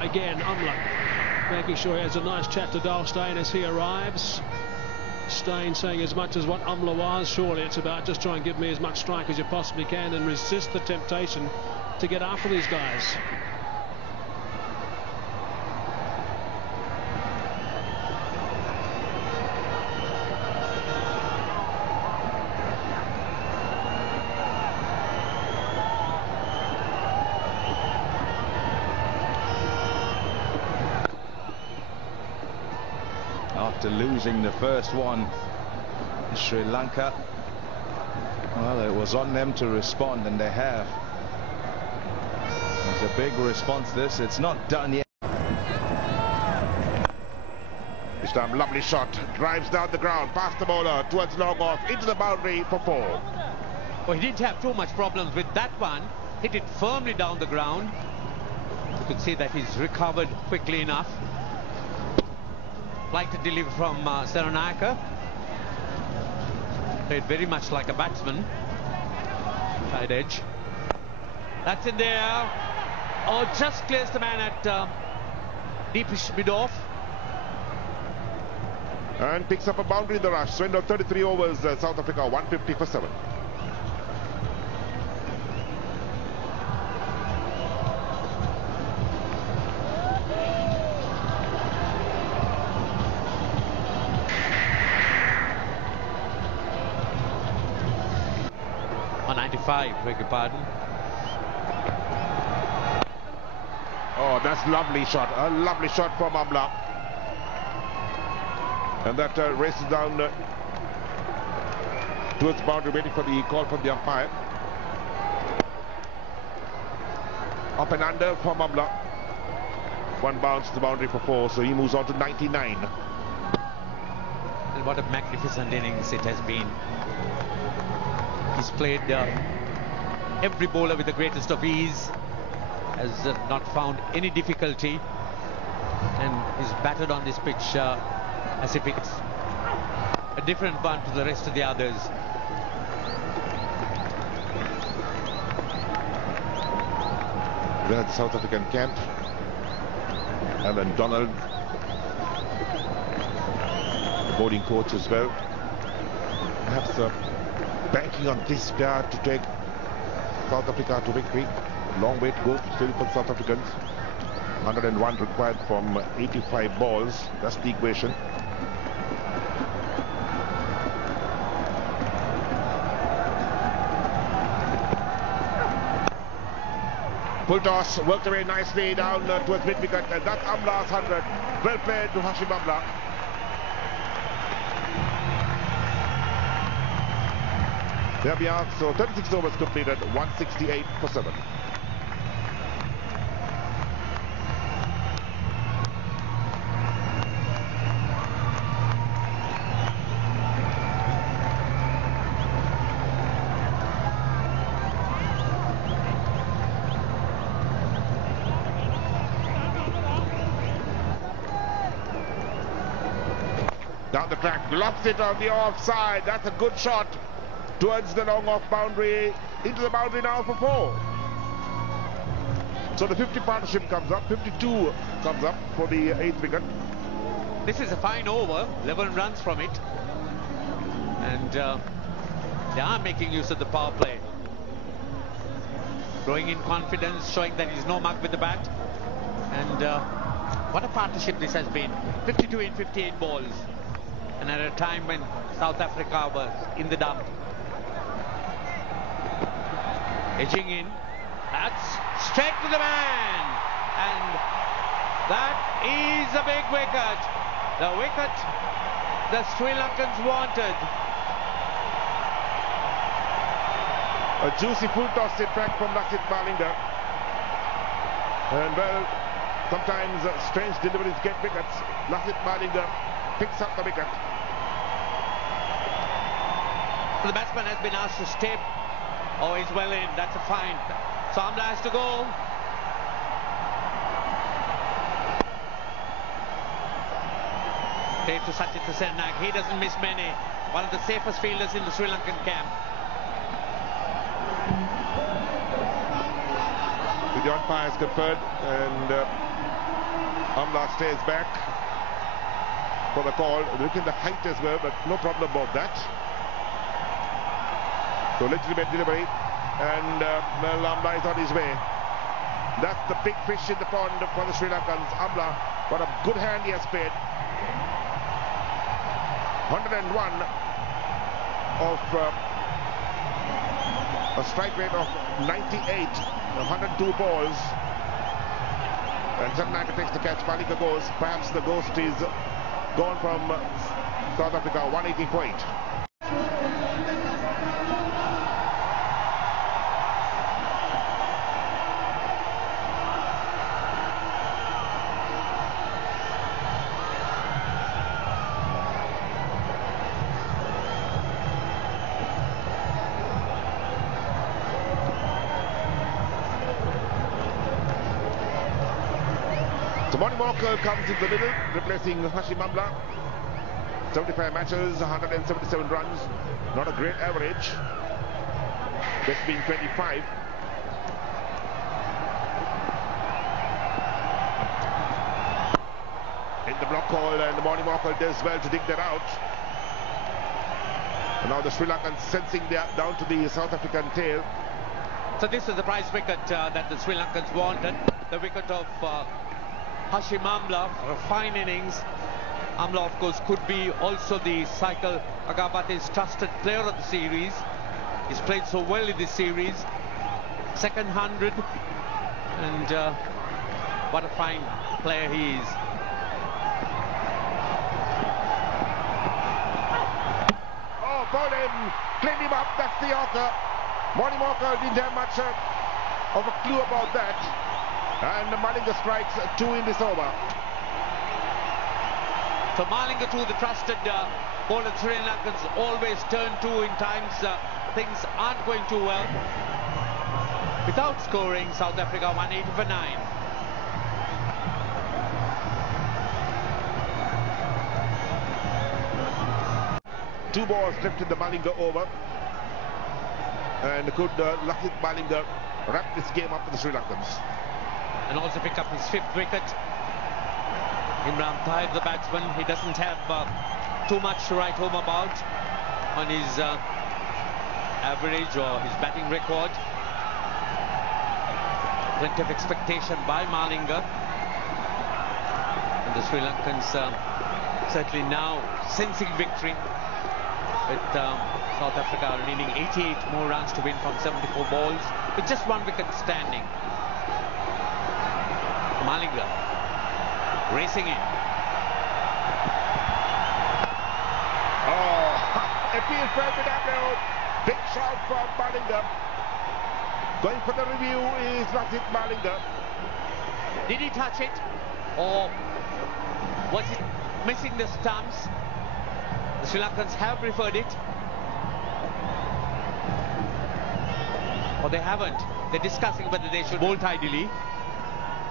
again, Umla making sure he has a nice chat to Dale Steyn as he arrives. Steyn saying as much as what Umla was, surely it's about just try and give me as much strike as you possibly can and resist the temptation to get after these guys. After losing the first one, Sri Lanka, well, it was on them to respond, and they have. It's a big response, this. It's not done yet. This time, lovely shot. Drives down the ground, past the bowler, towards long off, into the boundary for 4. Well, he didn't have too much problems with that one. Hit it firmly down the ground. You could see that he's recovered quickly enough. Like to deliver from Saranaka. Played very much like a batsman. Side edge. That's in there. Oh, just clears the man at deepish mid-off. And picks up a boundary in the rush. So, 33 overs, South Africa, 150 for 7. On 95, beg your pardon. Oh, that's lovely shot. A lovely shot from Amla. And that races down towards boundary, waiting for the call from the umpire. Up and under from Amla. One bounce to the boundary for 4, so he moves on to 99. And what a magnificent innings it has been. He's played every bowler with the greatest of ease, has not found any difficulty, and is batted on this pitch as if it's a different one to the rest of the others. We're at the South African camp. Alan Donald, the bowling coach as well. Perhaps banking on this pair to take South Africa to victory. Long way to go still for the South Africans. 101 required from 85 balls. That's the equation. Full toss, worked away nicely down towards mid-wicket, and that's Amla's 100. Well played to Hashim Amla. There we are, so 36 overs completed, 168 for 7. Down the track, lofts it on the offside. That's a good shot towards the long off boundary, into the boundary now for 4. So the 50 partnership comes up, 52 comes up for the 8th wicket. This is a fine over, 11 runs from it, and they are making use of the power play. Growing in confidence, showing that he's no mug with the bat, and what a partnership this has been. 52 in 58 balls, and at a time when South Africa was in the dump. Edging in, that's straight to the man, and that is a big wicket. The wicket the Sri Lankans wanted. A juicy full toss in fact from Lasith Malinga. And well, sometimes strange deliveries get wickets. Lasith Malinga picks up the wicket. The batsman has been asked to step. Oh, he's well in. That's a fine. So Amla has to go. Played to Sachitha Senanak. He doesn't miss many. One of the safest fielders in the Sri Lankan camp. With the umpires conferred, and Amla stays back for the call. Looking the height as well, but no problem about that. So legitimate delivery, and Amla is on his way. That's the big fish in the pond for the Sri Lankans. Amla, what a good hand he has played. 101 of a strike rate of 98, 102 balls. And Sannaka takes the catch, Malinga goes. Perhaps the ghost is gone from South Africa, 180.8. So Moni Morkel comes in the middle, replacing Hashim Amla. 75 matches, 177 runs. Not a great average. Best being 25. In the block call, and Moni Morkel does well to dig that out. And now the Sri Lankans sensing down to the South African tail. So this is the prize wicket that the Sri Lankans wanted. The wicket of Hashim Amla for a fine innings. Amla, of course, could be also the Cycle Agabate's trusted player of the series. He's played so well in this series. Second 100, and what a fine player he is. Oh, Bowden cleaned him up. That's the Yorker. Moni Morkel didn't have much of a clue about that. And Malinga strikes 2 in this over. So Malinga, too, the trusted bowler Sri Lankans always turn to in times things aren't going too well. Without scoring, South Africa 180 for 9. Two balls left in the Malinga over. And could Lasith Malinga wrap this game up for the Sri Lankans? And also pick up his 5th wicket. Imran Tahir, the batsman, he doesn't have too much to write home about on his average or his batting record. Plenty of expectation by Malinga. And the Sri Lankans certainly now sensing victory, with South Africa needing 88 more runs to win from 74 balls, with just 1 wicket standing. Malinga racing in. Oh, appeal for Minamino. Big shout from Malinga. Going for the review is Lasith Malinga. Did he touch it, or was it missing the stumps? The Sri Lankans have referred it, or they haven't. They're discussing whether they should bowl tidily.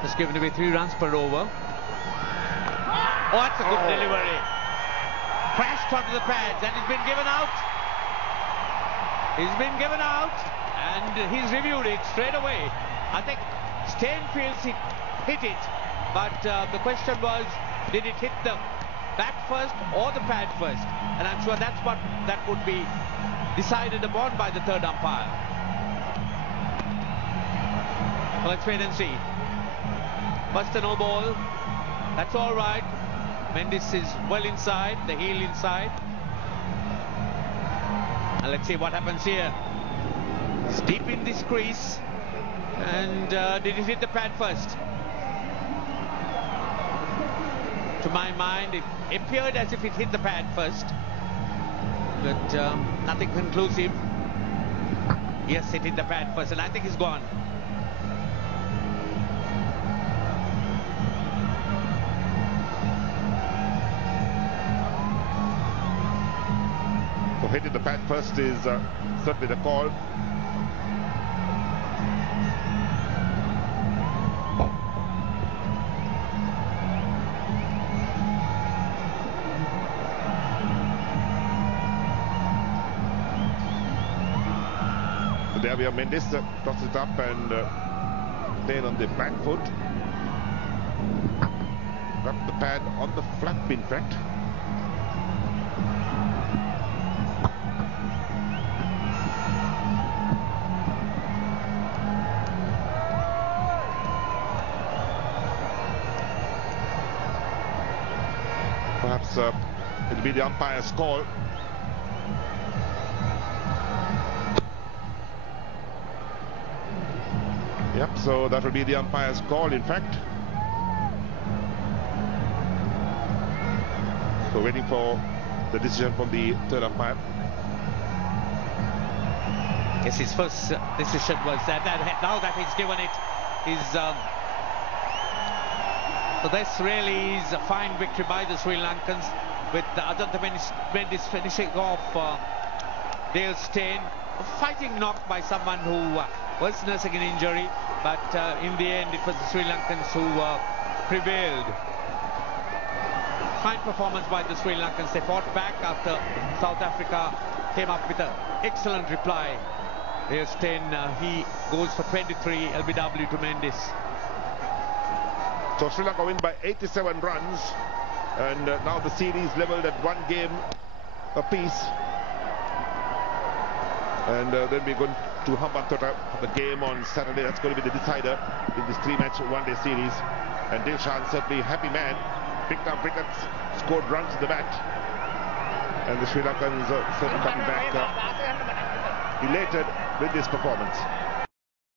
Just given away 3 runs per over. Oh, that's a good delivery. Crashed onto the pads, and he's been given out. He's been given out, and he's reviewed it straight away. I think Stainfields hit it, but the question was, did it hit the bat first or the pad first? And I'm sure that's what that would be decided upon by the 3rd umpire. Well, let's wait and see. First a no ball. That's all right. Mendes is well inside, the heel inside. And let's see what happens here. It's deep in this crease. And did it hit the pad first? To my mind, it appeared as if it hit the pad first. But nothing conclusive. Yes, it hit the pad first, and I think he's gone. So hitting the pad first is certainly the call. So there we are, Mendes tosses it up and playing on the back foot. Got the pad on the flat pin, in fact. Perhaps it'll be the umpire's call. Yep, so that will be the umpire's call, in fact. So waiting for the decision from the third umpire. Yes, his first decision was that now that he's given it, so this really is a fine victory by the Sri Lankans, with Ajantha Mendis finishing off Dale Steyn, a fighting knock by someone who was nursing an injury, but in the end it was the Sri Lankans who prevailed. Fine performance by the Sri Lankans. They fought back after South Africa came up with an excellent reply. Dale Steyn, he goes for 23 LBW to Mendis. So Sri Lanka win by 87 runs, and now the series leveled at 1 game apiece. And then we're going to Hambantota, the game on Saturday. That's going to be the decider in this 3-match one-day series. And Dilshan, certainly happy man, picked up wickets, scored runs in the bat. And the Sri Lankans certainly coming back elated with this performance.